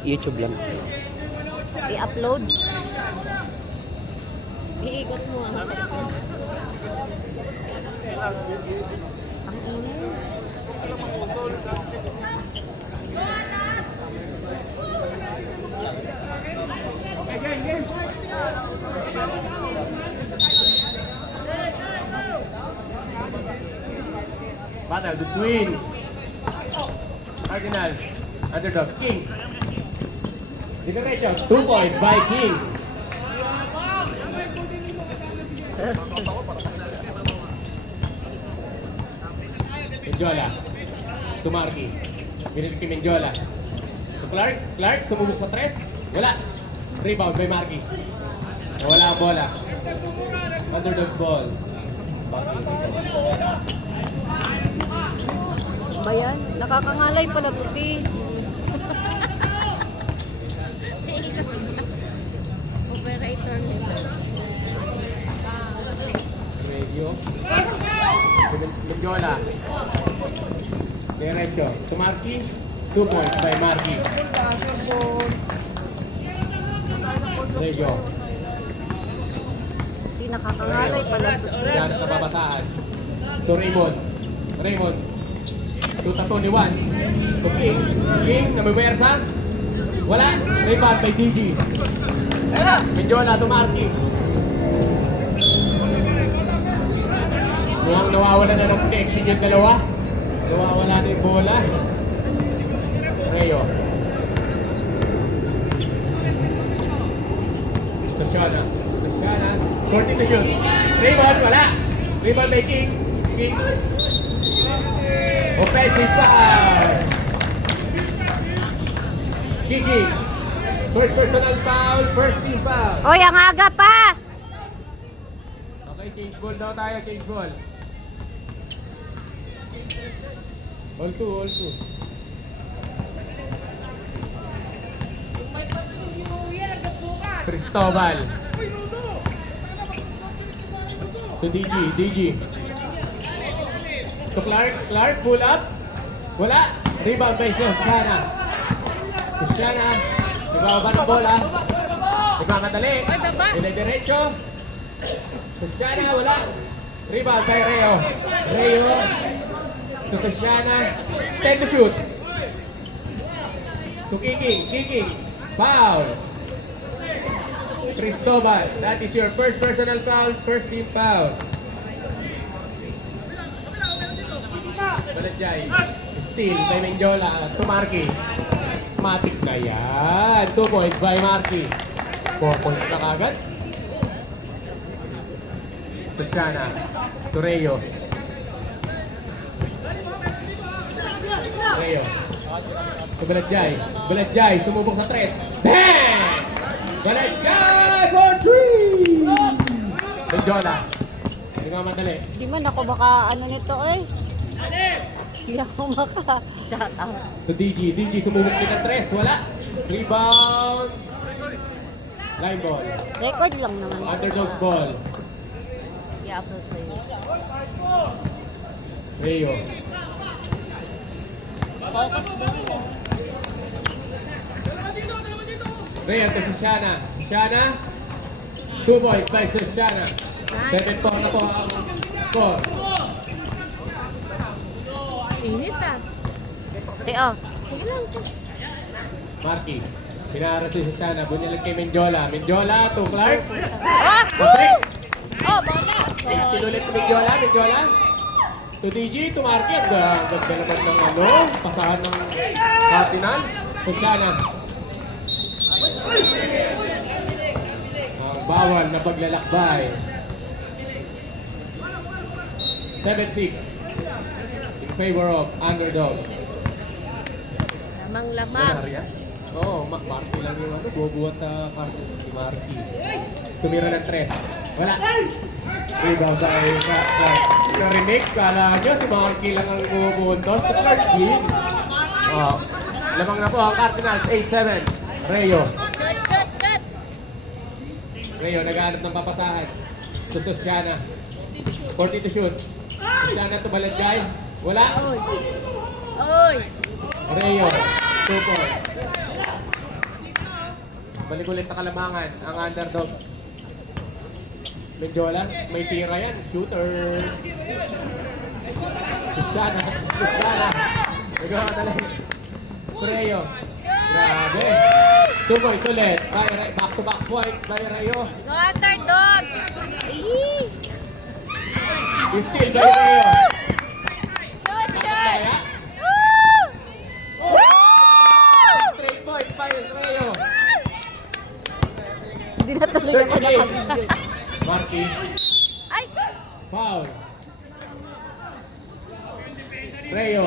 YouTube lang. I-upload. Iikot mo ang init. Battle between Cardinals, Underdogs, King. Dinerecho, 2 points by King. Menjola, to Marky. Binili kay Menjola. To Clark, Clark sumubok sa 3. Wala. Rebound by Marky. Wala ang bola. Underdogs ball. Ba yan? Nakakangalay pala puti. Operator nila. Radio. Menjola. Diretso. To Marky. 2 points by Marky. Radio. Hindi nakakangalay pala puti. Yan sa babataan. To Raymond. Raymond. Tato ni Juan. To King. King na may wersa. Wala. Rebound by DG. Menjola to Marky. Mukhang nawawala na ng connection yung dalawa. Nawawala na yung bola. Rayo. Sasiana. Sasiana. 40 to shoot. Rebound. Wala. Rebound by King. King. Offensive foul. Kiki. First personal foul. First team foul. Oy, ang aga pa! Okay, change ball daw tayo. Change ball. All two, all two. Cristobal. To DG, DG. To Clark, Clark, pull up. Wala. Rebound by Sosiana. Sosiana. Nagbababa ng bola. Nagmamadali. Diretso. Sosiana, wala. Rebound by Reo. Reo. To Sosiana. 10 to shoot. To Kiki. Kiki. Foul. Cristobal, that is your first personal foul, first team foul. Baladjay. Steal by Menjola to Marky. Matik na yan. 2 points by Marky. 4 points na kagad. Sosiana. To Reo. Reo. To Baladjay. Baladjay. Sumubok sa 3. Bang! Baladjay for 3! Menjola. Hindi nga madali. Di man ako baka ano nito eh. Hindi ako maka. Shout out. To DG. DG sumubok din ng 3. Wala. Rebound. Line ball. Record lang naman. Underdogs ball. I-upload ko yun. Reo. Reo to Sosiana. Sosiana. 2 points by Sosiana. 7-4 na po ang score. Init ah. Teo. Sige lang. Marky. Pinara si Sosiana. Bunilag kay Menjola. Menjola to Clark. Ah! Patrick. Oh, bola! Pinulit to Menjola. Menjola. To DG. To Marky. Ang ganda naman ng pasahan ng Cardinals. Sosiana. Bawal na paglalakbay. 7-6 in favor of Underdogs. Lamang-lamang. Oo, Marky lang yung bubuhat sa Cardinals si Marky. Tumira ng 3. Wala. Rebound by Clark. Narinig, kala nyo si Marky lang ang bubuntos. Si Clark King. Oh, lamang na po ang Cardinals. 8-7. Reo. Shot, shot, shot! Reo, naghahanap ng papasahan. To Sosiana. 40 to shoot. Sosiana to Baladjay. Wala. Oy! Oy! Reo. 2 points. balik ulit sa Kalamangan, ang underdogs. Medyola, may tira yan, shooter. Susana. Nagawa ka talaga. Preo. Grabe. 2 points ulit. Back-to-back points by Rayo. Go underdogs! Still by Rayo. Shoot, shoot! Kaya? Straight points by Rayo. Hindi na tuloy ako 38. nakabigil. Marky. Ay! Foul. Rayo.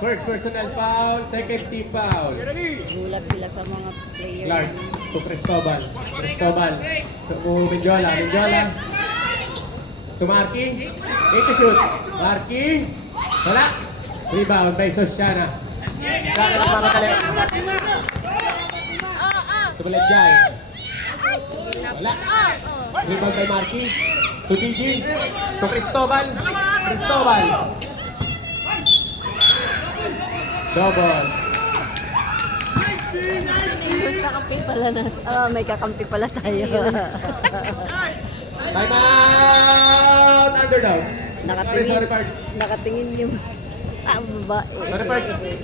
First personal foul, second team foul. Gulat sila sa mga player. Clark to Cristobal. Cristobal to Menjola. Menjola to Marky. To shoot. Marky. Wala. Rebound by Sosiana. Sana na mga talent. To Balanjay. Wala. Rebound by Marky. To DJ. To Cristobal. Cristobal. Double. May kakampi pala na. May kakampi pala tayo. Time out! Underdog. Nakatingin. Sorry, Park. Nakatingin yung babae. Sorry, Park. Sorry.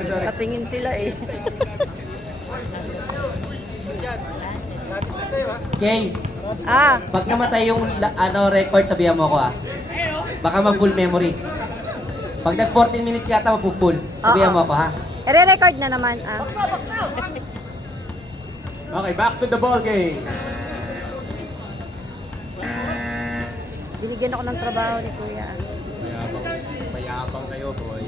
Nakatingin sila eh. Kay, Ah, pag namatay yung record, sabihan mo ko Baka ma-full memory. Pag nag 14 minutes yata, mapupull. Sabihan mo ko ha. i-record na naman. Ah. Okay, back to the ball game. Binigyan ako ng trabaho ni Kuya. Mayabang kayo, boy.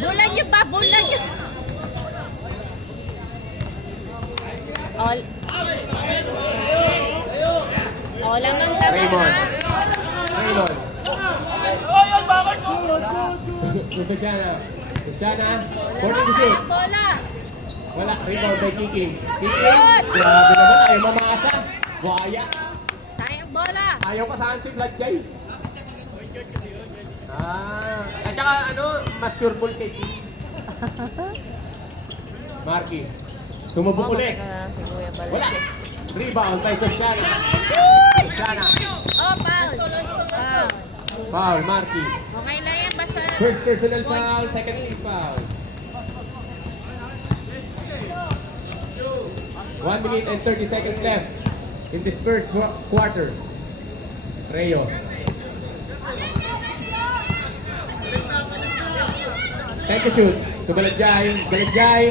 Bulan niyo pa, bulan niyo. All lang ang laban Raymond. ha. Raymond. Susana. Susana. 40 to shoot. Bola. Wala. Rebound by Kiki. Kiki. Shoot! Grabe naman. Ayaw mamasa. Buhaya. Sayang bola. Ayaw pasahan si Vladjay. At saka mas sure ball kay Kiki. Marky. Sumubok ulit. Si Kuya pala. Wala. Rebound by Sosiana. Sosiana. Oh, foul. Foul. Foul, Marky. Okay lang yan, basta. First personal foul, second team foul. 1 minute and 30 seconds left in this first quarter. Rayo. Thank you, shoot. To Balanjay. Balanjay.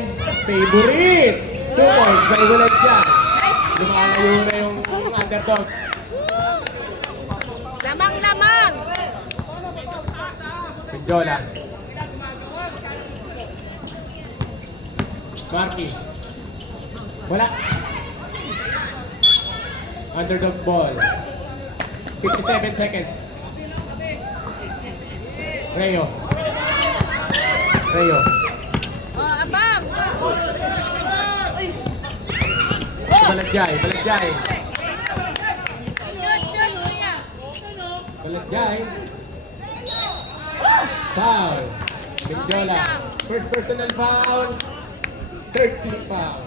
Favorite. 2 points by Balanjay. Lumalayo na yung underdogs. Lamang-lamang. Menjola. Marky. Wala. Underdogs ball. 57 seconds. Rayo. Rayo. Oh, abang. Balanjay. Balanjay. Shoot, shoot, Kuya. Balanjay. Foul. Menjola. First personal foul. Third team foul.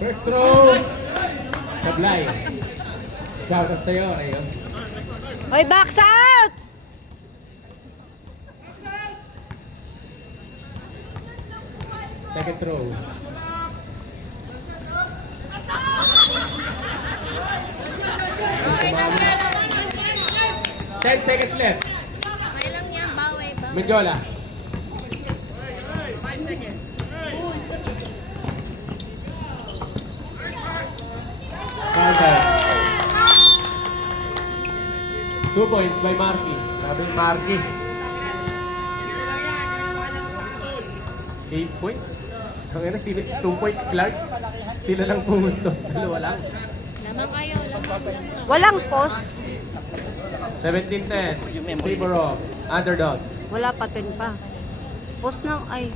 First throw. Sablay. Shoutout sa'yo, Rayo. Hoy, box out! Second throw. Okay lang yan. 10 seconds left. Okay lang yan, bawi, bawi. Menjola. Counter. 2 points by Marky. Sabi ni Marky. 8 points? Ang ina, 2 points Clark. Sila lang pumuntos. Dalawa lang. Lamang kayo, lamang. Walang post. 17-10. Favor of underdog. Wala pa, 10 pa. Post na, ay,